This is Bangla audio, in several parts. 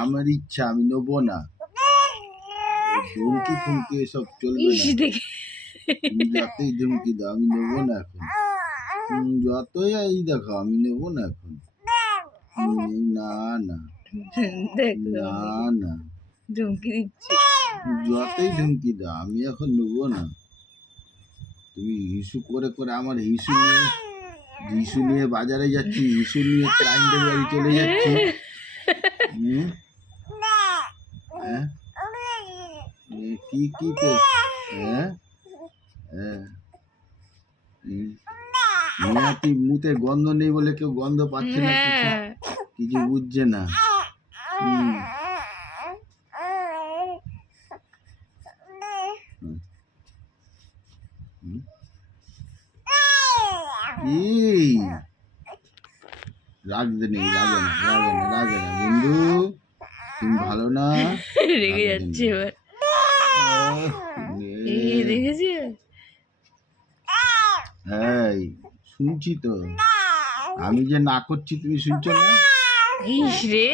আমার ইচ্ছা, আমি নেবো না। ধমকি ফমকি এসব চলবে ইস না। দেখে তুমি যতই ধমকি দাও আমি নেবো না এখন। যতই এই দেখো আমি নেবো না এখন। না না দেখো না না, ধমকি দিচ্ছে। যতই ধমকি দাও আমি এখন নেবো না। তুমি হিসু করে করে আমার হিসু নিয়ে বাজারে যাচ্ছি, হিসু নিয়ে ক্লায়েন্টের বাড়ি চলে যাচ্ছি। হ্যাঁ কি কি তো হ্যাঁ হ্যাঁ মিয়াতি মুতে গন্ধ নেই বলে কেউ গন্ধ পাচ্ছে না, কিছু হ্যাঁ কিছু বুঝছে না। হুম, হুম। এই রাগতে নেই, রাগে না রাগে না রাগে না বন্ধু, তুমি ভালো না। রেগে রাগতে যাচ্ছে নেই। এবার। এই, দেখেছি এই শুনছি তো, আমি যে না করছি তুমি শুনছো না। ইস রে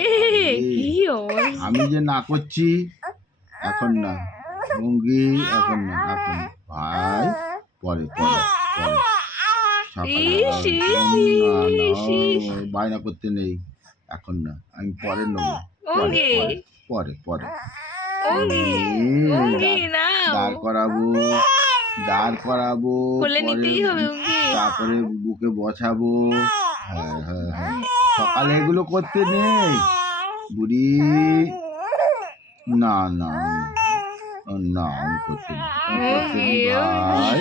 এই, কি অবস্থা। আমি যে না করছি এখন না ভঙ্গি, এখন না, এখন ভাই পরে পরে পরে সকালে ইস ইস না না ইস ইস বায়না করতে নেই, এখন না, আমি পরে নেবো, পরে অঙ্গি পরে পরে পরে অঙ্গি অঙ্গি নাও দাঁড় করাবো, দাঁড় করাবো, কোলে পরে নিতেই হবে অঙ্গি। তারপরে বুকে বসাবো। হ্যাঁ হ্যাঁ হ্যাঁ, সকালে এগুলো করতে নেই বুড়ি। না না না, আমি করতে নেই, আমি করতে অঙ্গি নেই ভাই।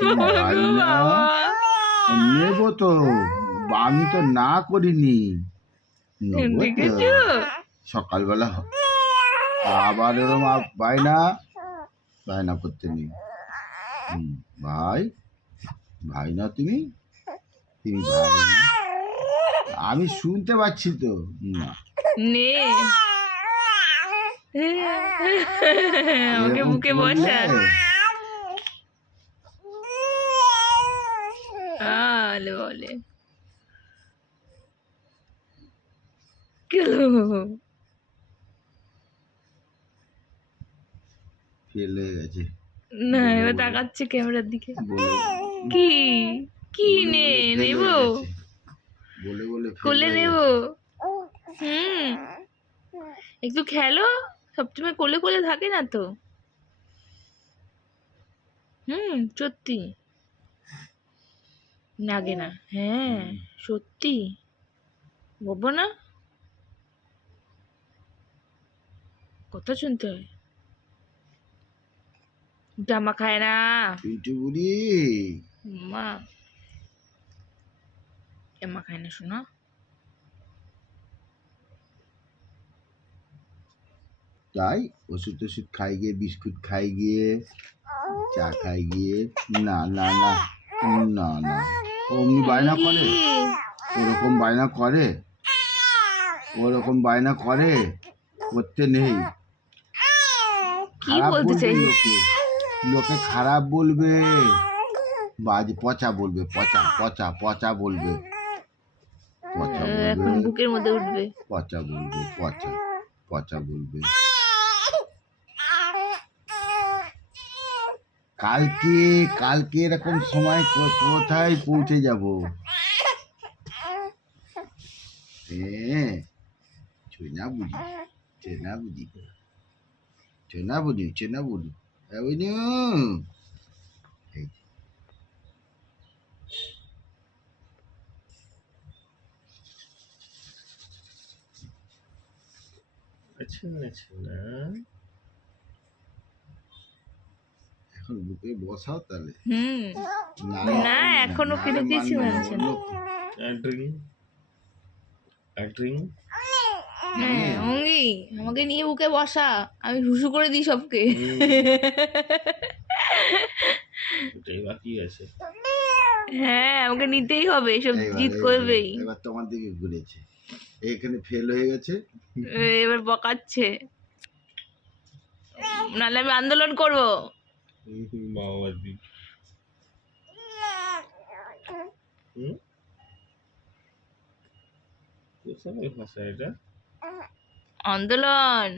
তুমি ভাই না, বাবা নেবো তো, আমি তো না করিনি, নেবো তো। দেখেছো সকালবেলা আবার এরকম বায়না বায়না করতে নেই। ভাই ভাই না তুমি, তুমি ভাই না, আমি শুনতে পাচ্ছি তো। না নে আমাকে এরকম বুকে করলে বসা আলে বলে ফেলে গেছে। না বলে এবার বলে তাকাচ্ছে ক্যামেরার দিকে। বলে কি কি বলে নে বলে ফেলে নেব গেছে, বলে বলে কোলে ফেলে নেব। গেছে। হুম একটু খেলো, সবসময় কোলে কোলে থাকে না তো। সত্যি লাগে না। হ্যাঁ সত্যি বলবো না, কথা শুনতে হয়। জামা খায় না পিন্টু বুড়ি, মা, জামা খায় না শোনা। তাই ওষুধ টষুধ খাই গিয়ে, বিস্কুট খাই গিয়ে, চা খাই গিয়ে, না না না না না, অমনি বায়না করে, ওরকম বায়না করে, ওরকম বায়না করে, করতে নেই। কি খারাপ বলতে বলবে চাইছিস? লোকে, লোকে খারাপ বলবে, বাজে পচা বলবে, পচা পচা পচা বলবে, পচা এখন বলবে, বুকের মধ্যে উঠবে। পচা বলবে, পচা পচা বলবে। কালকে কালকে এরকম সময় কোথায় পৌঁছে যাব। হ্যাঁ চেনা বুঝি, চেনা বুঝি, চেনা বুঝি, চেনা বুঝি, হ্যাঁ বুঝি। আচ্ছা আচ্ছা না এখন বুকে বসাও তাহলে। না এখনো কিন্তু কিছু মানছে না। ড্রিঙ্ক ড্রিঙ্ক হ্যাঁ অঙ্গি আমাকে নিয়ে বুকে বসা, আমি হুসু করে দিই সবকে। ওটাই বাকি আছে। হ্যাঁ আমাকে নিতেই হবে, সব এইবার জিদ এইবার করবেই। এবার তোমার দিকে ঘুরেছে, এখানে ফেল হয়ে গেছে। এবার বকাচ্ছে, নাহলে আমি আন্দোলন করবো। মাওবাদী কোথায় ভাষা এটা? আন্দোলন।